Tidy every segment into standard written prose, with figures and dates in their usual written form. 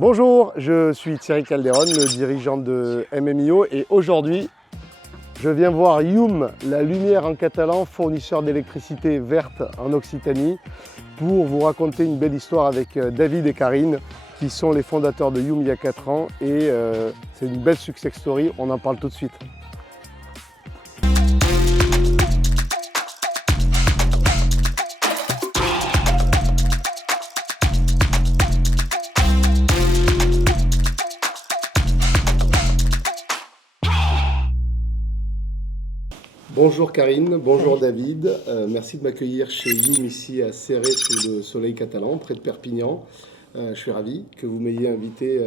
Bonjour, je suis Thierry Calderon, le dirigeant de MMIO et aujourd'hui, je viens voir Youm, la lumière en catalan, fournisseur d'électricité verte en Occitanie, pour vous raconter une belle histoire avec David et Karine, qui sont les fondateurs de Youm il y a 4 ans et c'est une belle success story, on en parle tout de suite. Bonjour Karine, bonjour David, merci de m'accueillir chez Youm ici à Céré sous le soleil catalan, près de Perpignan. Je suis ravi que vous m'ayez invité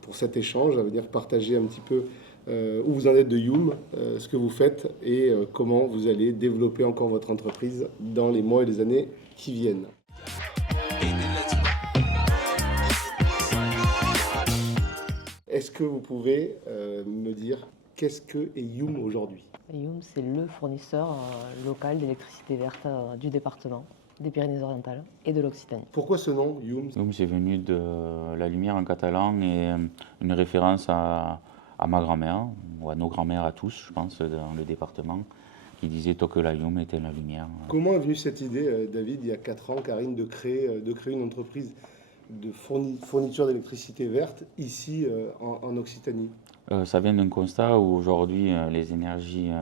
pour cet échange, à venir partager un petit peu où vous en êtes de Youm, ce que vous faites et comment vous allez développer encore votre entreprise dans les mois et les années qui viennent. Est-ce que vous pouvez me dire qu'est-ce que est Youm aujourd'hui ? Youm, c'est le fournisseur local d'électricité verte du département des Pyrénées-Orientales et de l'Occitanie. Pourquoi ce nom, Youm ? Youm, c'est venu de la lumière en catalan et une référence à ma grand-mère, ou à nos grands-mères à tous, je pense, dans le département, qui disait « que la Youm était la lumière ». Comment est venue cette idée, David, il y a 4 ans, Karine, de créer une entreprise de fourniture d'électricité verte ici en Occitanie ? Ça vient d'un constat où aujourd'hui les énergies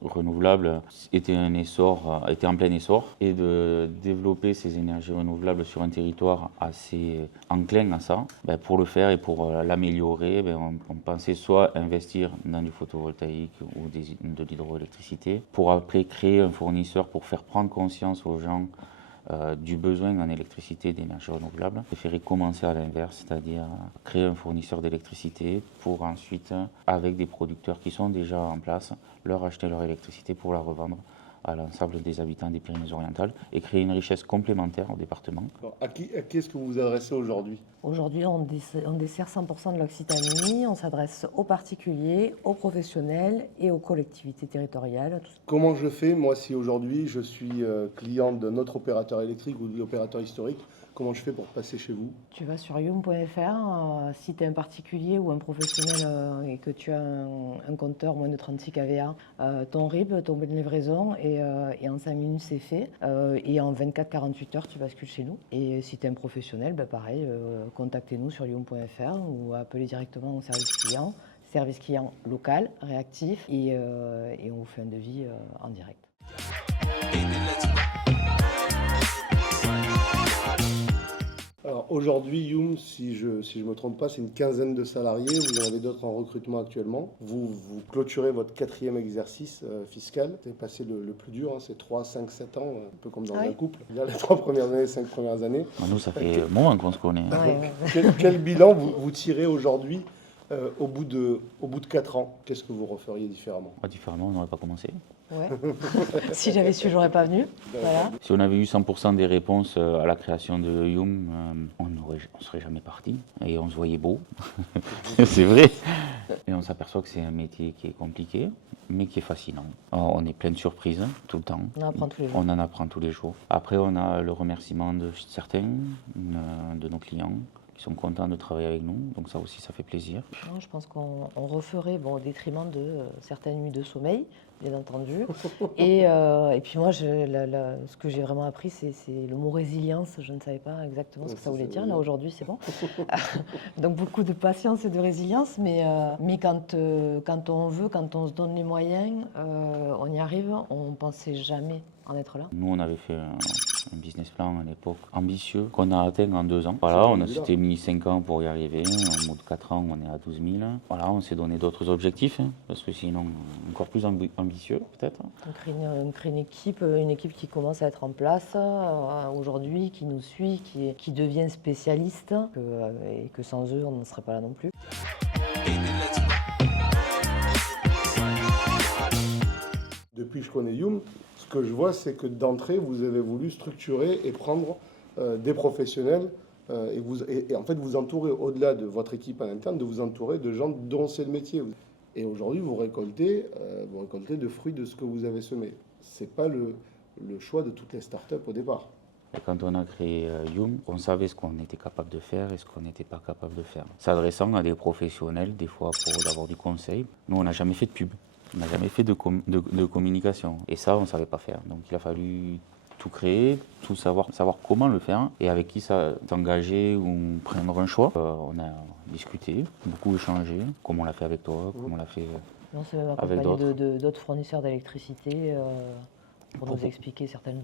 renouvelables étaient en plein essor, et de développer ces énergies renouvelables sur un territoire assez enclin à ça, pour le faire et pour l'améliorer, on pensait soit investir dans du photovoltaïque ou de l'hydroélectricité, pour après créer un fournisseur pour faire prendre conscience aux gens du besoin en électricité d'énergie renouvelable. Préférer commencer à l'inverse, c'est-à-dire créer un fournisseur d'électricité pour ensuite, avec des producteurs qui sont déjà en place, leur acheter leur électricité pour la revendre à l'ensemble des habitants des Pyrénées-Orientales et créer une richesse complémentaire au département. Alors, à qui est-ce que vous vous adressez aujourd'hui ? Aujourd'hui, on dessert 100% de l'Occitanie. On s'adresse aux particuliers, aux professionnels et aux collectivités territoriales. Comment je fais, moi, si aujourd'hui je suis client de notre opérateur électrique ou de l'opérateur historique, comment je fais pour passer chez vous ? Tu vas sur youm.fr, si tu es un particulier ou un professionnel et que tu as un compteur moins de 36 kVA, ton RIB, ton bonne livraison, et en 5 minutes c'est fait. Et en 24-48 heures, tu bascules chez nous. Et si tu es un professionnel, pareil, contactez-nous sur youm.fr ou appelez directement au service client local, réactif, et on vous fait un devis en direct. Alors aujourd'hui, Youm, si je me trompe pas, c'est une quinzaine de salariés. Vous en avez d'autres en recrutement actuellement. Vous clôturez votre 4e exercice fiscal. C'est passé le plus dur, hein, c'est 3, 5, 7 ans, un peu comme dans un couple. Il y a les 3 premières années, 5 premières années. Nous, ça fait moins qu'on se connaît. Quel bilan vous tirez aujourd'hui au bout de 4 ans? Qu'est-ce que vous referiez différemment? Différemment, on n'aurait pas commencé. Ouais. Si j'avais su, j'aurais pas venu. Voilà. Si on avait eu 100% des réponses à la création de Youm, on ne serait jamais parti et on se voyait beau. C'est vrai. Et on s'aperçoit que c'est un métier qui est compliqué, mais qui est fascinant. Alors, on est plein de surprises tout le temps. On en apprend tous les jours. On en apprend tous les jours. Après, on a le remerciement de certains de nos clients qui sont contents de travailler avec nous, donc ça aussi, ça fait plaisir. Non, je pense qu'on referait au détriment de certaines nuits de sommeil, bien entendu. Et puis moi, ce que j'ai vraiment appris, c'est le mot résilience. Je ne savais pas exactement ce que ça voulait dire. Là, aujourd'hui, c'est bon. Donc, beaucoup de patience et de résilience. Mais quand on veut, quand on se donne les moyens, on y arrive. On ne pensait jamais en être là. Nous, on avait fait un business plan à l'époque ambitieux qu'on a atteint en 2 ans. Voilà, on s'était mis 5 ans pour y arriver. En mode 4 ans, on est à 12 000. Voilà, on s'est donné d'autres objectifs, parce que sinon, encore plus ambitieux peut-être. On crée une équipe qui commence à être en place aujourd'hui, qui nous suit, qui devient spécialiste, et que sans eux, on n'en serait pas là non plus. Depuis que je connais Youm, ce que je vois, c'est que d'entrée, vous avez voulu structurer et prendre des professionnels et en fait vous entourer, au-delà de votre équipe en interne, de vous entourer de gens dont c'est le métier. Et aujourd'hui, vous récoltez de fruits de ce que vous avez semé. Ce n'est pas le choix de toutes les startups au départ. Et quand on a créé Youm, on savait ce qu'on était capable de faire et ce qu'on n'était pas capable de faire. S'adressant à des professionnels, des fois pour avoir du conseil, nous on n'a jamais fait de pub, on n'a jamais fait de communication. Et ça, on ne savait pas faire. Donc il a fallu tout créer, tout savoir comment le faire et avec qui s'engager ou prendre un choix. On a discuté, beaucoup échangé, comme on l'a fait avec toi, comme on l'a fait On s'est même avec accompagné d'autres fournisseurs d'électricité pour nous expliquer certaines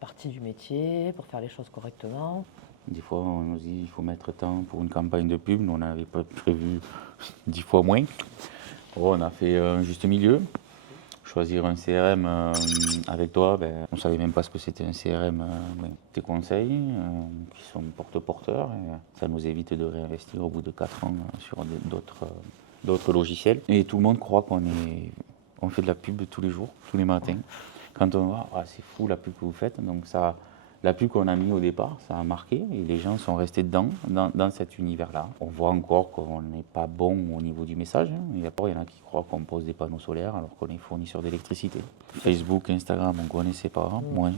parties du métier, pour faire les choses correctement. Des fois, on nous dit qu'il faut mettre temps pour une campagne de pub. Nous, on n'avait pas prévu 10 fois moins. On a fait un juste milieu. Choisir un CRM avec toi, on ne savait même pas ce que c'était un CRM. Tes conseils qui sont porte-porteurs, ça nous évite de réinvestir au bout de 4 ans sur d'autres logiciels. Et tout le monde croit on fait de la pub tous les jours, tous les matins. Quand on voit, c'est fou la pub que vous faites, donc ça, la pub qu'on a mis au départ, ça a marqué et les gens sont restés dans cet univers-là. On voit encore qu'on n'est pas bon au niveau du message. Il y en a qui croient qu'on pose des panneaux solaires alors qu'on est fournisseur d'électricité. Facebook, Instagram, on ne connaissait pas. Moi.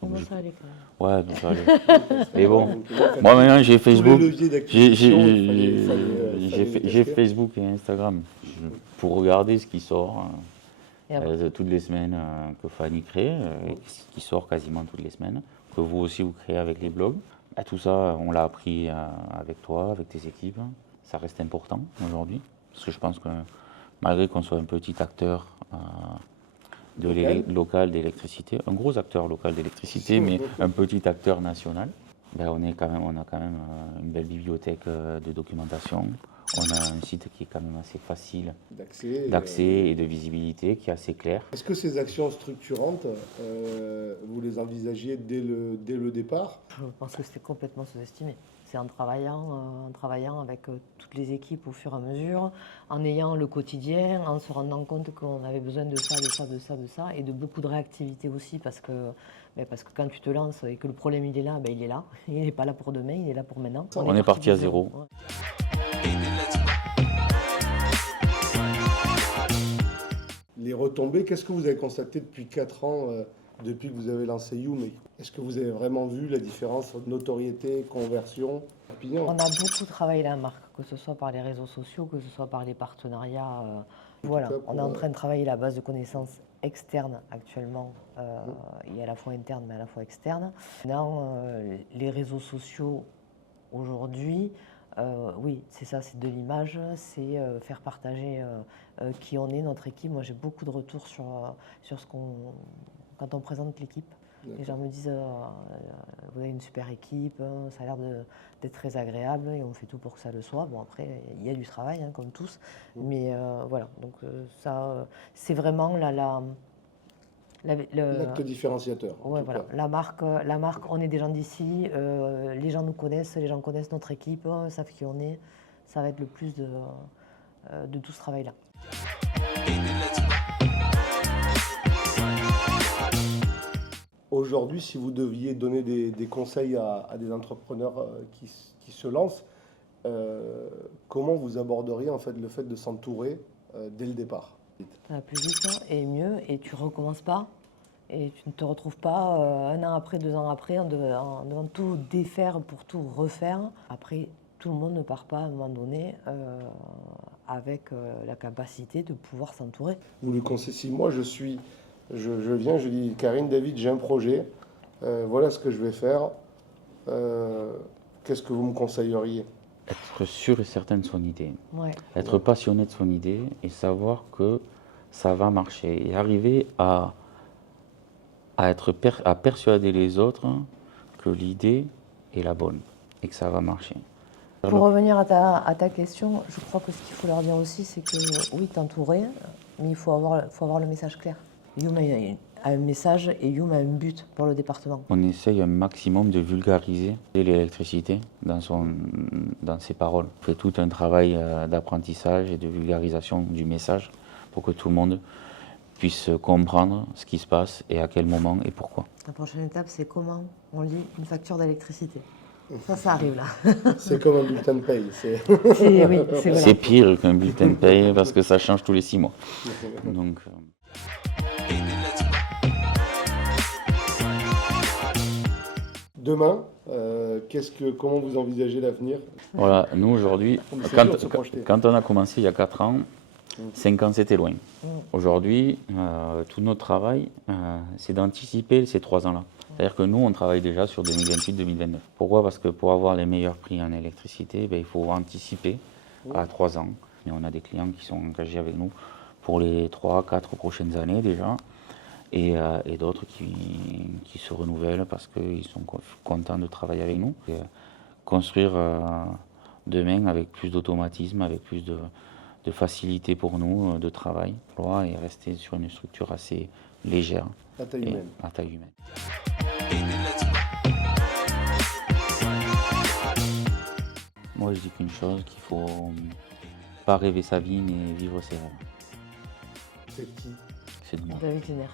Comment ça allait quand même? Ouais, ça allait. Mais bon, moi maintenant j'ai Facebook. J'ai Facebook et Instagram pour regarder ce qui sort. Toutes les semaines que Fanny crée, qui sort quasiment toutes les semaines, que vous aussi vous créez avec les blogs. Tout ça, on l'a appris avec toi, avec tes équipes. Ça reste important aujourd'hui, parce que je pense que malgré qu'on soit un petit acteur local d'électricité, un gros acteur local d'électricité, mais un petit acteur national, on a quand même une belle bibliothèque de documentation. On a un site qui est quand même assez facile d'accès et de visibilité, qui est assez clair. Est-ce que ces actions structurantes, vous les envisagiez dès le départ? Je pense que c'était complètement sous-estimé. C'est en travaillant avec toutes les équipes au fur et à mesure, en ayant le quotidien, en se rendant compte qu'on avait besoin de ça, et de beaucoup de réactivité aussi, parce que quand tu te lances et que le problème il est là, il n'est pas là pour demain, il est là pour maintenant. On est parti à zéro. Ouais. Les retombées, qu'est-ce que vous avez constaté depuis 4 ans, depuis que vous avez lancé Youm? Est-ce que vous avez vraiment vu la différence entre notoriété, conversion, opinion? On a beaucoup travaillé la marque, que ce soit par les réseaux sociaux, que ce soit par les partenariats. On est en train de travailler la base de connaissances externe actuellement, et à la fois interne mais à la fois externe. Dans les réseaux sociaux aujourd'hui, oui, c'est ça, c'est de l'image, c'est faire partager qui on est, notre équipe. Moi, j'ai beaucoup de retours sur quand on présente l'équipe. Les gens me disent vous avez une super équipe, ça a l'air d'être très agréable et on fait tout pour que ça le soit. Bon, après, il y a du travail, comme tous, mais voilà. Donc, ça, c'est vraiment l'acte différenciateur. Ouais, voilà. La marque, on est des gens d'ici, les gens nous connaissent, les gens connaissent notre équipe, savent qui on est. Ça va être le plus de tout ce travail-là. Aujourd'hui, si vous deviez donner des conseils à des entrepreneurs qui se lancent, comment vous aborderiez en fait le fait de s'entourer dès le départ? Ça va plus vite et mieux, et tu recommences pas, et tu ne te retrouves pas 1 an après, 2 ans après, en devant tout défaire pour tout refaire. Après, tout le monde ne part pas à un moment donné avec la capacité de pouvoir s'entourer. Vous lui conseillez, si moi je viens, je dis Karine, David, j'ai un projet, voilà ce que je vais faire, qu'est-ce que vous me conseilleriez? Être sûr et certain de son idée, Ouais. être passionné de son idée et savoir que ça va marcher et arriver à persuader les autres que l'idée est la bonne et que ça va marcher. Pour revenir à ta question, je crois que ce qu'il faut leur dire aussi, c'est que oui, t'entourer, mais il faut avoir le message clair. Youm a un message et Youm a un but pour le département. On essaye un maximum de vulgariser l'électricité dans ses paroles. On fait tout un travail d'apprentissage et de vulgarisation du message pour que tout le monde puisse comprendre ce qui se passe et à quel moment et pourquoi. La prochaine étape, c'est comment on lit une facture d'électricité. Ça arrive là. C'est comme un bulletin de paye. C'est pire qu'un bulletin de paye parce que ça change tous les 6 mois. Donc, Demain, comment vous envisagez l'avenir? Voilà, nous aujourd'hui, C'est dur de se projeter. quand on a commencé il y a 4 ans, 5 ans c'était loin. Aujourd'hui, tout notre travail, c'est d'anticiper ces 3 ans-là. C'est-à-dire que nous, on travaille déjà sur 2028-2029. Pourquoi? Parce que pour avoir les meilleurs prix en électricité, il faut anticiper à 3 ans. Et on a des clients qui sont engagés avec nous pour les 3-4 prochaines années déjà. Et d'autres qui se renouvellent parce qu'ils sont contents de travailler avec nous. Et, construire demain avec plus d'automatisme, avec plus de facilité pour nous de travail, et rester sur une structure assez légère. À taille humaine. À taille humaine. Moi je dis qu'une chose, qu'il faut pas rêver sa vie mais vivre ses rêves. C'est qui? C'est de moi. David Jenner.